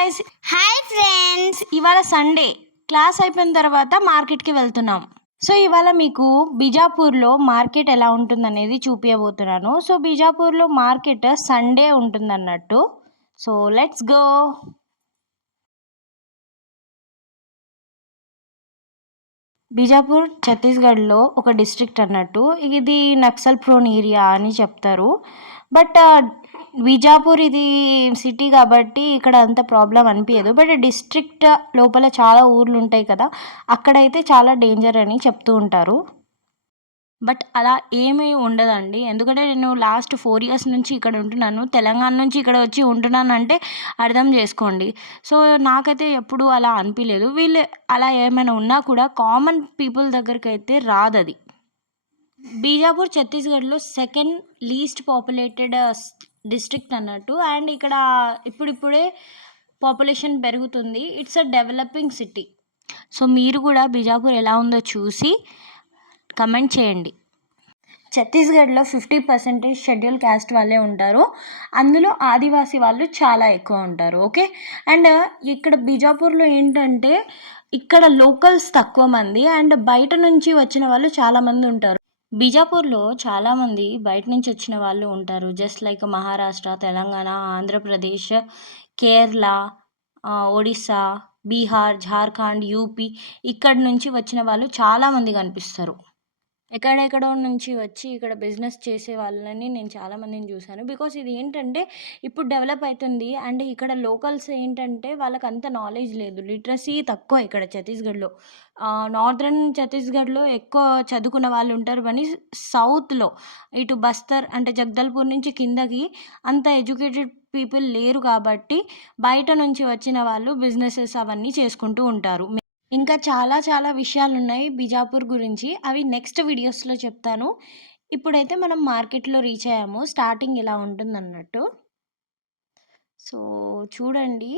Guys, hi friends. ఇవాళ Sunday class అయిపోయిన తర్వాత మార్కెట్కి వెళ్తున్నాం. సో ఇవాళ మీకు బీజాపూర్లో మార్కెట్ ఎలా ఉంటుందనేది చూపించబోతున్నాను. సో బీజాపూర్లో మార్కెట్ సండే ఉంటుందన్నట్టు. So let's go. బీజాపూర్ ఛత్తీస్గఢ్లో ఒక డిస్ట్రిక్ట్ అన్నట్టు. ఇది నక్సల్ ప్రోన్ ఏరియా అని చెప్తారు. బట్ బీజాపూర్ ఇది సిటీ కాబట్టి ఇక్కడ అంత ప్రాబ్లం అనిపించదు. బట్ డిస్ట్రిక్ట్ లోపల చాలా ఊర్లు ఉంటాయి కదా, అక్కడైతే చాలా డేంజర్ అని చెప్తూ ఉంటారు. బట్ అలా ఏమీ ఉండదండి, ఎందుకంటే నేను లాస్ట్ 4 years నుంచి ఇక్కడ ఉంటున్నాను. తెలంగాణ నుంచి ఇక్కడ వచ్చి ఉంటున్నానంటే అర్థం చేసుకోండి. సో నాకైతే ఎప్పుడు అలా అనిపించలేదు. వీళ్ళు అలా ఏమైనా ఉన్నా కూడా కామన్ పీపుల్ దగ్గరికి అయితే రాదది. బీజాపూర్ ఛత్తీస్గఢ్లో సెకండ్ లీస్ట్ పాపులేటెడ్ డిస్ట్రిక్ట్ అన్నట్టు. అండ్ ఇక్కడ ఇప్పుడిప్పుడే పాపులేషన్ పెరుగుతుంది. It's a developing city. So మీరు కూడా బీజాపూర్ ఎలా ఉందో చూసి కమెంట్ చేయండి. ఛత్తీస్గఢ్లో 50% షెడ్యూల్ క్యాస్ట్ వాళ్ళే ఉంటారు. అందులో ఆదివాసీ వాళ్ళు చాలా ఎక్కువ ఉంటారు. ఓకే. అండ్ ఇక్కడ బీజాపూర్లో ఏంటంటే ఇక్కడ లోకల్స్ తక్కువ మంది అండ్ బయట నుంచి వచ్చిన వాళ్ళు చాలామంది ఉంటారు. బీజాపూర్లో చాలామంది బయట నుంచి వచ్చిన వాళ్ళు ఉంటారు. Just like Maharashtra, Telangana, Andhra Pradesh, Kerala, Odisha, Bihar, Jharkhand, UP ఇక్కడ నుంచి వచ్చిన వాళ్ళు చాలామంది కనిపిస్తారు. ఎక్కడెక్కడో నుంచి వచ్చి ఇక్కడ బిజినెస్ చేసే వాళ్ళని నేను చాలామందిని చూశాను. బికాస్ ఇది ఏంటంటే ఇప్పుడు డెవలప్ అవుతుంది అండ్ ఇక్కడ లోకల్స్ ఏంటంటే వాళ్ళకి అంత నాలెడ్జ్ లేదు, లిటరసీ తక్కువ ఇక్కడ ఛత్తీస్గఢ్లో. నార్దర్న్ ఛత్తీస్గఢ్లో ఎక్కువ చదువుకున్న వాళ్ళు ఉంటారు, కానీ సౌత్లో ఇటు బస్తర్ అంటే జగదల్పూర్ నుంచి కిందకి అంత ఎడ్యుకేటెడ్ పీపుల్ లేరు కాబట్టి బయట నుంచి వచ్చిన వాళ్ళు బిజినెసెస్ అవన్నీ చేసుకుంటూ ఉంటారు. ఇంకా చాలా చాలా విషయాలు ఉన్నాయి బీజాపూర్ గురించి, అవి నెక్స్ట్ వీడియోస్లో చెప్తాను. ఇప్పుడైతే మనం మార్కెట్లో రీచ్ అయ్యాము. స్టార్టింగ్ ఇలా ఉంటుందన్నట్టు. సో చూడండి,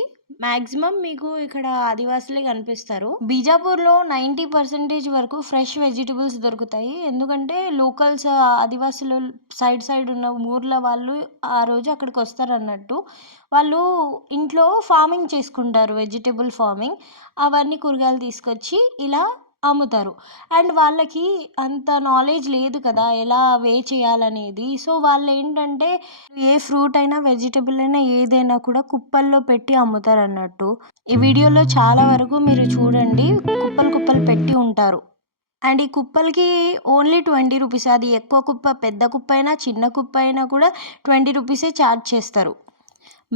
మ్యాక్సిమం మీకు ఇక్కడ ఆదివాసులే కనిపిస్తారు. బీజాపూర్లో 90% వరకు ఫ్రెష్ వెజిటబుల్స్ దొరుకుతాయి. ఎందుకంటే లోకల్స్ ఆదివాసులు సైడ్ ఉన్న ఊర్ల వాళ్ళు ఆ రోజు అక్కడికి వస్తారు అన్నట్టు. వాళ్ళు ఇంట్లో ఫార్మింగ్ చేసుకుంటారు, వెజిటబుల్ ఫార్మింగ్. అవన్నీ కూరగాయలు తీసుకొచ్చి ఇలా అమ్ముతారు. అండ్ వాళ్ళకి అంత నాలెడ్జ్ లేదు కదా ఎలా వే చేయాలనేది. సో వాళ్ళు ఏంటంటే ఏ ఫ్రూట్ అయినా వెజిటబుల్ అయినా ఏదైనా కూడా కుప్పల్లో పెట్టి అమ్ముతారు అన్నట్టు. ఈ వీడియోలో చాలా వరకు మీరు చూడండి, కుప్పలు పెట్టి ఉంటారు. అండ్ ఈ కుప్పలకి ఓన్లీ 20 రూపీస్. అది ఎక్కువ కుప్ప, పెద్ద కుప్ప అయినా చిన్న కుప్ప అయినా కూడా 20 రూపీసే ఛార్జ్ చేస్తారు.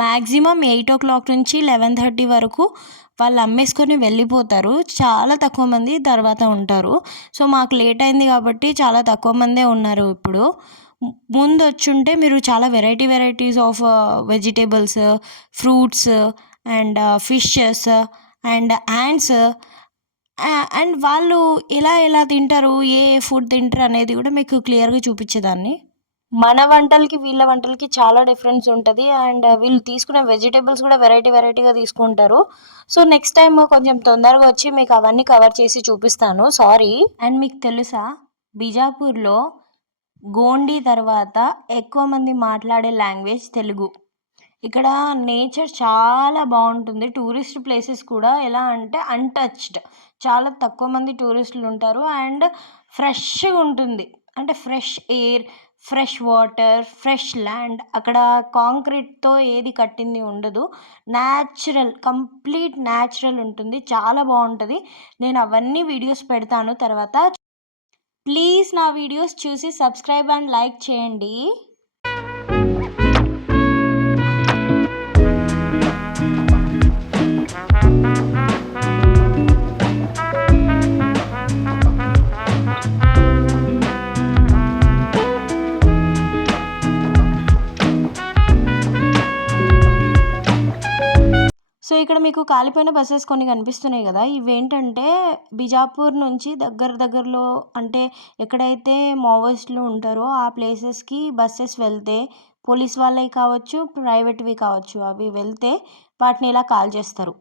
మ్యాక్సిమం 8 o'clock నుంచి 11:30 వరకు వాళ్ళు అమ్మేసుకొని వెళ్ళిపోతారు. చాలా తక్కువ మంది తర్వాత ఉంటారు. సో మాకు లేట్ అయింది కాబట్టి చాలా తక్కువ మందే ఉన్నారు. ఇప్పుడు ముందు వచ్చుంటే మీరు చాలా varieties of vegetables, fruits and fishes and yams and వాళ్ళు ఎలా తింటారు, ఏ ఫుడ్ తింటారు అనేది కూడా మీకు క్లియర్గా చూపించేదాన్ని. మన వంటలకి వీళ్ళ వంటలకి చాలా డిఫరెన్స్ ఉంటుంది. అండ్ వీళ్ళు తీసుకునే వెజిటేబుల్స్ కూడా వెరైటీగా తీసుకుంటారు. సో నెక్స్ట్ టైం కొంచెం తొందరగా వచ్చి మీకు అవన్నీ కవర్ చేసి చూపిస్తాను. సారీ. అండ్ మీకు తెలుసా, బీజాపూర్లో గోండి తర్వాత ఎక్కువ మంది మాట్లాడే లాంగ్వేజ్ తెలుగు. ఇక్కడ నేచర్ చాలా బాగుంటుంది. టూరిస్ట్ ప్లేసెస్ కూడా ఎలా అంటే అన్టచ్డ్, చాలా తక్కువ మంది టూరిస్టులు ఉంటారు. అండ్ ఫ్రెష్గా ఉంటుంది, అంటే fresh air, fresh water, fresh land. అక్కడ కాంక్రీట్తో ఏది కట్టింది ఉండదు. కంప్లీట్ న్యాచురల్ ఉంటుంది, చాలా బాగుంటుంది. నేను అవన్నీ వీడియోస్ పెడతాను తర్వాత. ప్లీజ్ నా వీడియోస్ చూసి సబ్స్క్రైబ్ అండ్ లైక్ చేయండి. సో ఇక్కడ మీకు కాలిపోయిన బస్సెస్ కొన్ని కనిపిస్తున్నాయి కదా, ఇవేంటంటే బీజాపూర్ నుంచి దగ్గరలో అంటే ఎక్కడైతే మావోయిస్టులు ఉంటారో ఆ ప్లేసెస్కి బస్సెస్ వెళ్తే, పోలీస్ వాళ్ళవి కావచ్చు, ప్రైవేట్వి కావచ్చు, అవి వెళ్తే వాటిని ఇలా కాల్ చేస్తారు.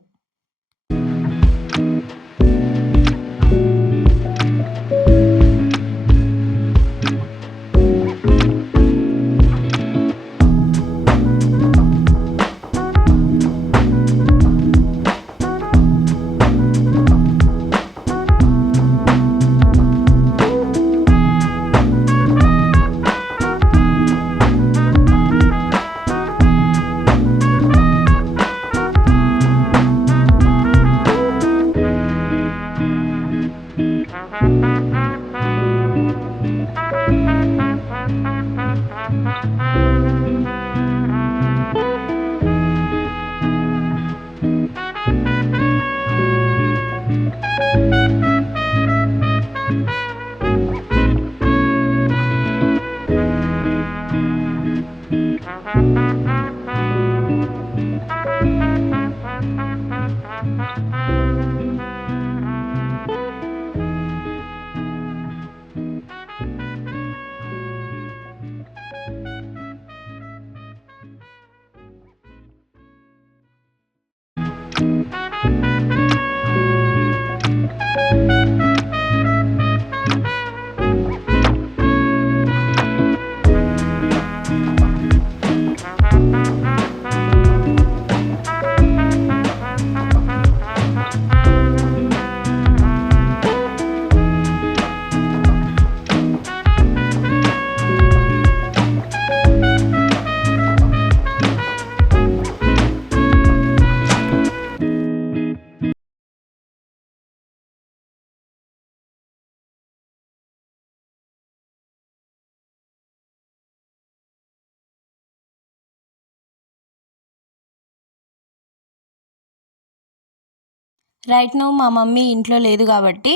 రైట్ నౌ మా మమ్మీ ఇంట్లో లేదు కాబట్టి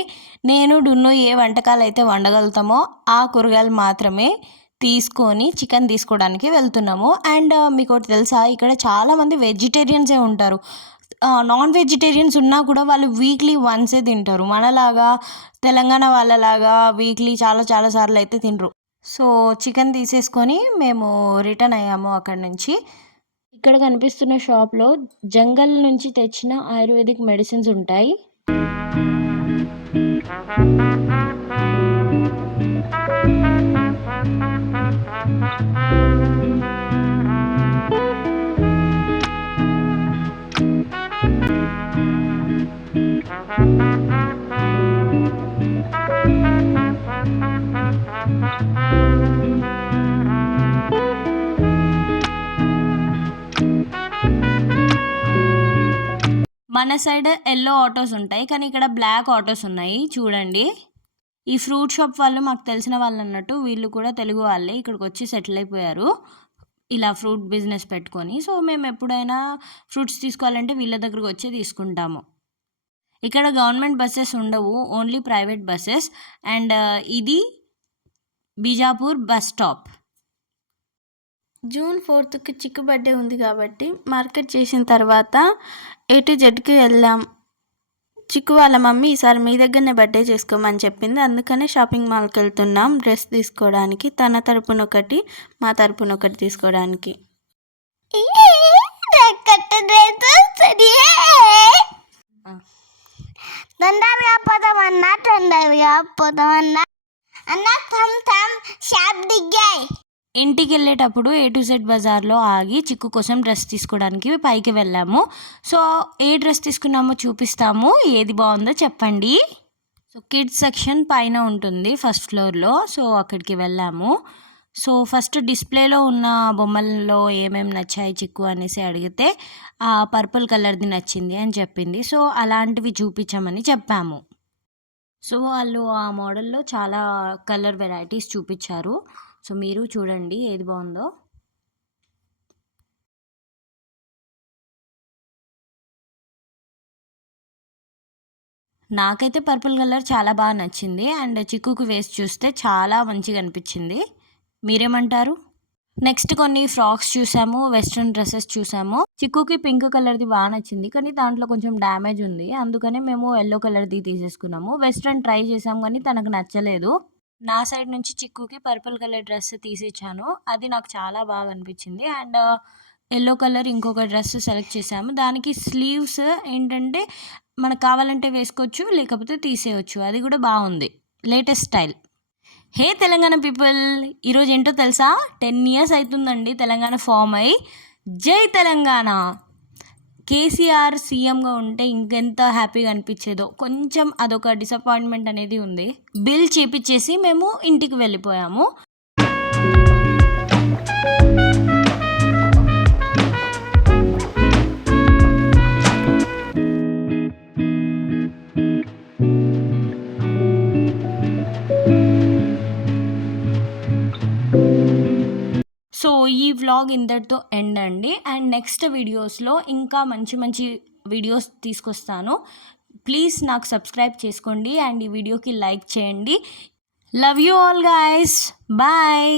నేను డున్ను ఏ వంటకాలు అయితే వండగలుగుతామో ఆ కూరగాయలు మాత్రమే తీసుకొని చికెన్ తీసుకోవడానికి వెళ్తున్నాము. అండ్ మీకు ఒకటి తెలుసా, ఇక్కడ చాలామంది వెజిటేరియన్సే ఉంటారు. నాన్ వెజిటేరియన్స్ ఉన్నా కూడా వాళ్ళు వీక్లీ వన్సే తింటారు. మనలాగా తెలంగాణ వాళ్ళలాగా వీక్లీ చాలా చాలా సార్లు అయితే తినరు. సో చికెన్ తీసేసుకొని మేము రిటర్న్ అయ్యాము అక్కడి నుంచి. ఇక్కడ కనిపిస్తున్న షాప్లో జంగల్ నుంచి తెచ్చిన ఆయుర్వేదిక్ మెడిసిన్స్ ఉంటాయి. మన సైడ్ ఎల్లో ఆటోస్ ఉంటాయి, కానీ ఇక్కడ బ్లాక్ ఆటోస్ ఉన్నాయి చూడండి. ఈ ఫ్రూట్ షాప్ వాళ్ళు మాకు తెలిసిన వాళ్ళు అన్నట్టు, వీళ్ళు కూడా తెలుగు వాళ్ళే, ఇక్కడికి వచ్చి సెటిల్ అయిపోయారు ఇలా ఫ్రూట్ బిజినెస్ పెట్టుకొని. సో మేము ఎప్పుడైనా ఫ్రూట్స్ తీసుకోవాలంటే వీళ్ళ దగ్గరకు వచ్చి తీసుకుంటాము. ఇక్కడ గవర్నమెంట్ బస్సెస్ ఉండవు, ఓన్లీ ప్రైవేట్ బస్సెస్. అండ్ ఇది బీజాపూర్ బస్ స్టాప్. జూన్ 4కి చిక్కు బర్త్డే ఉంది కాబట్టి మార్కెట్ చేసిన తర్వాత A to Zకి వెళ్ళాం. చిక్కు వాళ్ళ మమ్మీ ఈసారి మీ దగ్గరనే బర్త్డే చేసుకోమని చెప్పింది, అందుకనే షాపింగ్ మాల్కి వెళ్తున్నాం డ్రెస్ తీసుకోవడానికి. తన తరపున ఒకటి, మా తరపున ఒకటి తీసుకోవడానికి. తొందరగా పోదామన్నా అన్న థమ్ షాప్ దిగాయి. ఇంటికి వెళ్ళేటప్పుడు A to Z బజార్లో ఆగి చిక్కు కోసం డ్రెస్ తీసుకోవడానికి పైకి వెళ్ళాము. సో ఏ డ్రెస్ తీసుకున్నామో చూపిస్తాము, ఏది బాగుందో చెప్పండి. సో కిడ్స్ సెక్షన్ పైన ఉంటుంది ఫస్ట్ ఫ్లోర్లో. సో అక్కడికి వెళ్ళాము. సో ఫస్ట్ డిస్ప్లేలో ఉన్న బొమ్మల్లో ఏమేమి నచ్చాయి చిక్కు అనేసి అడిగితే ఆ పర్పుల్ కలర్ది నచ్చింది అని చెప్పింది. సో అలాంటివి చూపించమని చెప్పాము. సో వాళ్ళు ఆ మోడల్లో చాలా కలర్ వెరైటీస్ చూపించారు. సో మీరు చూడండి ఏది బాగుందో. నాకైతే పర్పుల్ కలర్ చాలా బాగా నచ్చింది. అండ్ చిక్కుకు వేసి చూస్తే చాలా మంచిగా అనిపించింది. మీరేమంటారు? నెక్స్ట్ కొన్ని ఫ్రాక్స్ చూసాము, వెస్ట్రన్ డ్రెస్సెస్ చూసాము. చిక్కుకి పింక్ కలర్ది బాగా నచ్చింది, కానీ దాంట్లో కొంచెం డ్యామేజ్ ఉంది, అందుకనే మేము ఎల్లో కలర్ది తీసేసుకున్నాము. వెస్ట్రన్ ట్రై చేసాం కానీ తనకు నచ్చలేదు. నా సైడ్ నుంచి చిక్కుకి పర్పుల్ కలర్ డ్రెస్ తీసిచ్చాను, అది నాకు చాలా బాగా అనిపించింది. అండ్ ఎల్లో కలర్ ఇంకొక డ్రెస్ సెలెక్ట్ చేసాము. దానికి స్లీవ్స్ ఏంటంటే మనకు కావాలంటే వేసుకోవచ్చు, లేకపోతే తీసేయచ్చు, అది కూడా బాగుంది, లేటెస్ట్ స్టైల్. హే తెలంగాణ పీపుల్, ఈరోజు ఏంటో తెలుసా, 10 years అవుతుందండి తెలంగాణ ఫామ్ అయ్యి. జై తెలంగాణ. కేసీఆర్ సీఎంగా ఉంటే ఇంకెంత హ్యాపీగా అనిపించేదో. కొంచెం అదొక డిసప్పాయింట్మెంట్ అనేది ఉంది. బిల్ చేపించేసి మేము ఇంటికి వెళ్ళిపోయాము. సో ఈ వ్లాగ్ ఇంతటితో ఎండ్ అండి. అండ్ నెక్స్ట్ వీడియోస్లో ఇంకా మంచి మంచి వీడియోస్ తీసుకొస్తాను. ప్లీజ్ నాకు సబ్స్క్రైబ్ చేసుకోండి అండ్ ఈ వీడియోకి లైక్ చేయండి. Love you all guys, bye.